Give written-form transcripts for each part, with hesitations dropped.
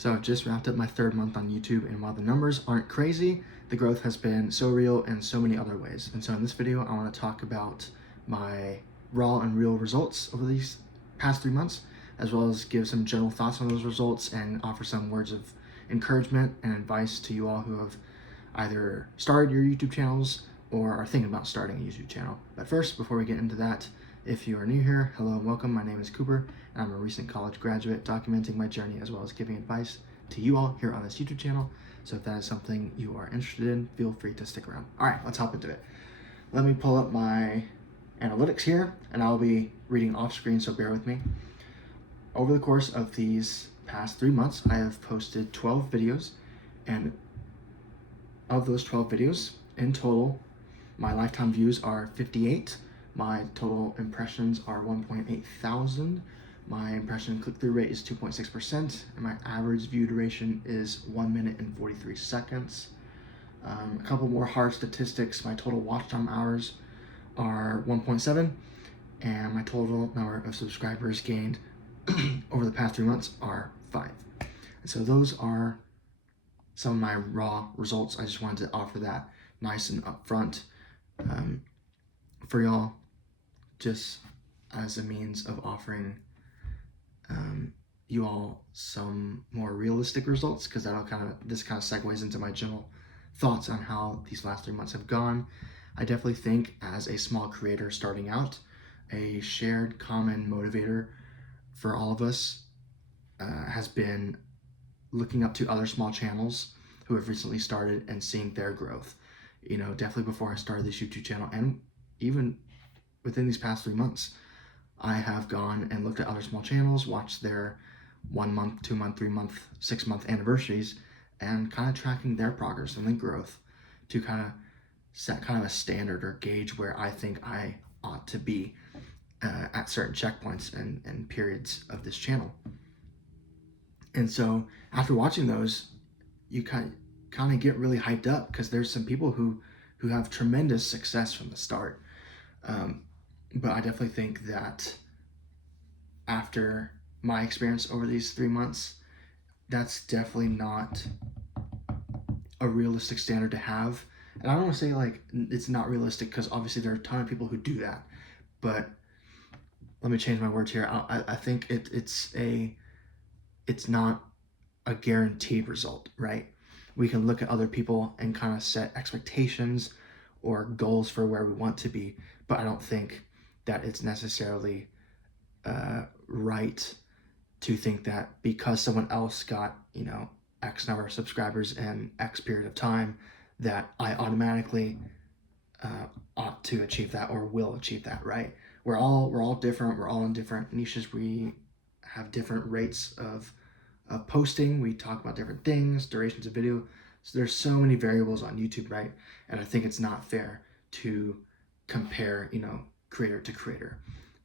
So I've just wrapped up my third month on YouTube, and while the numbers aren't crazy, the growth has been so real in so many other ways. And so in this video, I want to talk about my raw and real results over these past 3 months, as well as give some general thoughts on those results and offer some words of encouragement and advice to you all who have either started your YouTube channels or are thinking about starting a YouTube channel. But first, before we get into that, if you are new here, hello and welcome. My name is Cooper, and I'm a recent college graduate documenting my journey as well as giving advice to you all here on this YouTube channel. So if that is something you are interested in, feel free to stick around. All right, let's hop into it. Let me pull up my analytics here, and I'll be reading off screen, so bear with me. Over the course of these past 3 months, I have posted 12 videos, and of those 12 videos, in total, my lifetime views are 58. My total impressions are 1.8 thousand. My impression click-through rate is 2.6%, and my average view duration is 1 minute and 43 seconds. A couple more hard statistics. My total watch time hours are 1.7, and my total number of subscribers gained over the past 3 months are 5. And so those are some of my raw results. I just wanted to offer that nice and upfront for y'all, just as a means of offering you all some more realistic results, because this kind of segues into my general thoughts on how these last 3 months have gone. I definitely think, as a small creator starting out, a shared common motivator for all of us has been looking up to other small channels who have recently started and seeing their growth. You know, definitely before I started this YouTube channel, and even within these past 3 months, I have gone and looked at other small channels, watched their 1 month, 2 month, 3 month, 6 month anniversaries, and kind of tracking their progress and their growth to kind of set kind of a standard or gauge where I think I ought to be at certain checkpoints and periods of this channel. And so after watching those, you kind of get really hyped up, because there's some people who have tremendous success from the start. But I definitely think that after my experience over these 3 months, that's definitely not a realistic standard to have. And I don't want to say like it's not realistic, because obviously there are a ton of people who do that. But let me change my words here. I think it's not a guaranteed result, right? We can look at other people and kind of set expectations or goals for where we want to be, but I don't think that it's necessarily right to think that because someone else got, X number of subscribers in X period of time, that I automatically ought to achieve that or will achieve that, right? We're all different. We're all in different niches. We have different rates of posting. We talk about different things, durations of video. So there's so many variables on YouTube, right? And I think it's not fair to compare, creator to creator.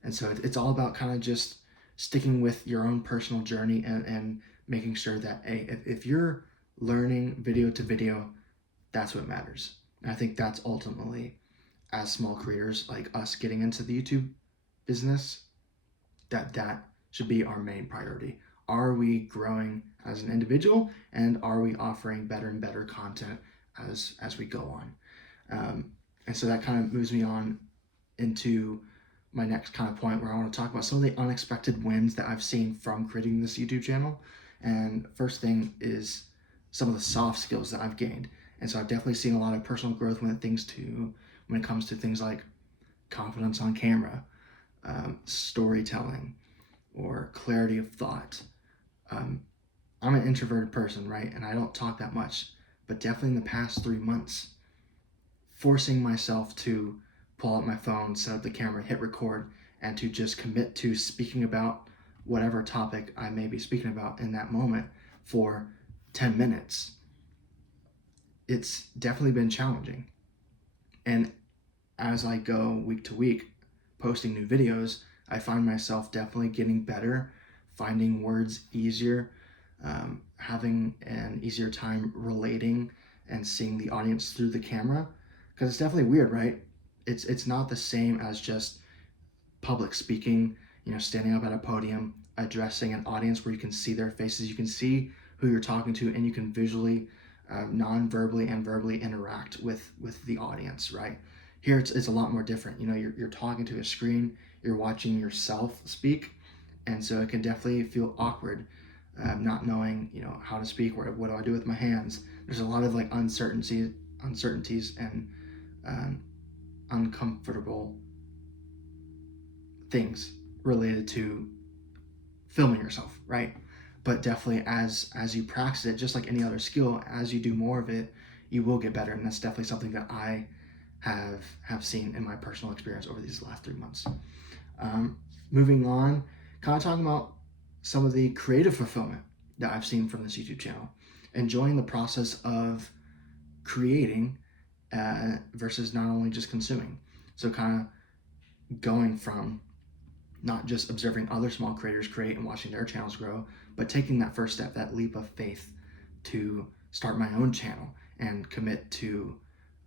And so it's all about kind of just sticking with your own personal journey and making sure that, hey, if you're learning video to video, that's what matters. And I think that's ultimately, as small creators like us getting into the YouTube business, that should be our main priority. Are we growing as an individual, and are we offering better and better content as we go on? And so that kind of moves me on into my next kind of point, where I want to talk about some of the unexpected wins that I've seen from creating this YouTube channel. And first thing is some of the soft skills that I've gained. And so I've definitely seen a lot of personal growth when it comes to things like confidence on camera, storytelling, or clarity of thought. I'm an introverted person, right? And I don't talk that much, but definitely in the past 3 months, forcing myself to pull out my phone, set up the camera, hit record, and to just commit to speaking about whatever topic I may be speaking about in that moment for 10 minutes. It's definitely been challenging. And as I go week to week posting new videos, I find myself definitely getting better, finding words easier, having an easier time relating and seeing the audience through the camera. Because it's definitely weird, right? It's not the same as just public speaking, standing up at a podium, addressing an audience where you can see their faces, you can see who you're talking to, and you can visually, non-verbally and verbally interact with the audience, right? Here it's a lot more different. You know, you're talking to a screen, you're watching yourself speak, and so it can definitely feel awkward, not knowing, you know, how to speak, or what do I do with my hands. There's a lot of like uncertainties and uncomfortable things related to filming yourself, right? But definitely as you practice it, just like any other skill, as you do more of it, you will get better. And that's definitely something that I have seen in my personal experience over these last 3 months. Moving on, kind of talking about some of the creative fulfillment that I've seen from this YouTube channel. Enjoying the process of creating versus not only just consuming. So kind of going from not just observing other small creators create and watching their channels grow, but taking that first step, that leap of faith to start my own channel and commit to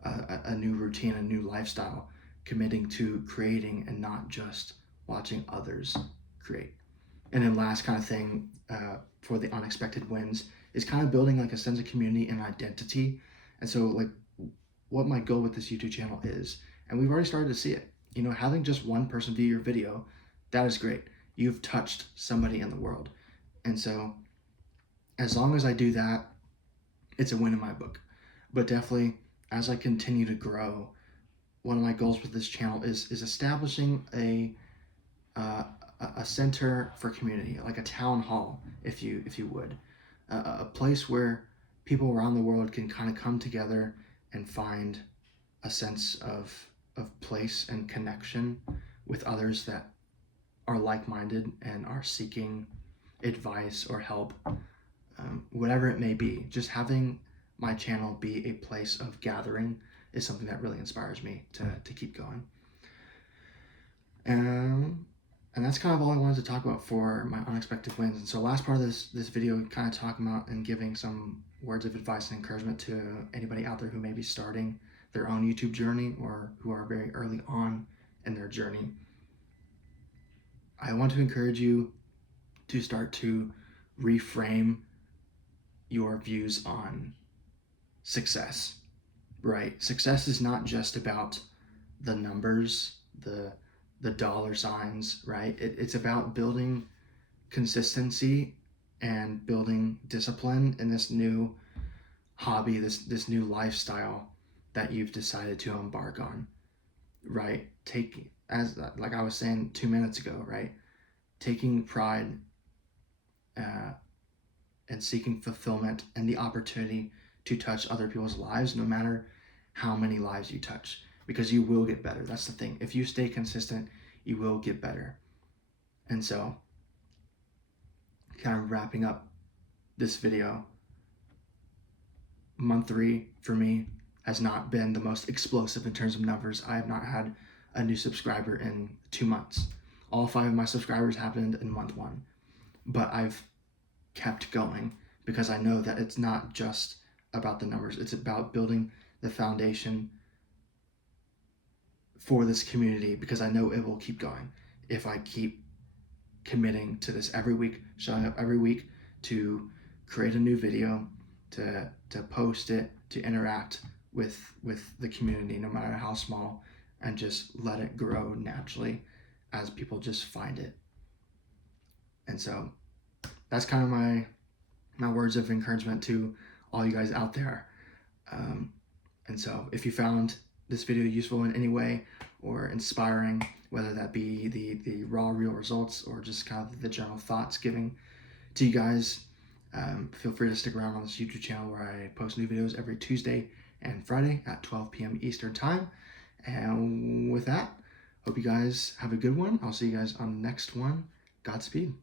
a new routine, a new lifestyle, committing to creating and not just watching others create. And then last kind of thing for the unexpected wins is kind of building like a sense of community and identity. And so like what my goal with this YouTube channel is, and we've already started to see it, you know, having just one person view your video, that is great. You've touched somebody in the world. And so as long as I do that, it's a win in my book. But definitely as I continue to grow, one of my goals with this channel is establishing a center for community, like a town hall, if you would, a place where people around the world can kind of come together and find a sense of place and connection with others that are like-minded and are seeking advice or help, whatever it may be. Just having my channel be a place of gathering is something that really inspires me to keep going. And that's kind of all I wanted to talk about for my unexpected wins. And so last part of this video, kind of talking about and giving some words of advice and encouragement to anybody out there who may be starting their own YouTube journey or who are very early on in their journey. I want to encourage you to start to reframe your views on success, right? Success is not just about the numbers, the dollar signs, right? It's about building consistency and building discipline in this new hobby, this new lifestyle that you've decided to embark on, right? As like I was saying 2 minutes ago, right? Taking pride and seeking fulfillment and the opportunity to touch other people's lives, no matter how many lives you touch, because you will get better. That's the thing. If you stay consistent, you will get better. And so, kind of wrapping up this video, month 3 for me has not been the most explosive in terms of numbers. I have not had a new subscriber in 2 months. All 5 of my subscribers happened in month 1. But I've kept going because I know that it's not just about the numbers. It's about building the foundation for this community, because I know it will keep going if I keep committing to this every week, showing up every week to create a new video, to post it, to interact with the community, no matter how small, and just let it grow naturally as people just find it. And so that's kind of my words of encouragement to all you guys out there. And so if you found this video useful in any way or inspiring, whether that be the raw, real results or just kind of the general thoughts giving to you guys, feel free to stick around on this YouTube channel where I post new videos every Tuesday and Friday at 12 p.m. Eastern Time. And with that, hope you guys have a good one. I'll see you guys on the next one. Godspeed.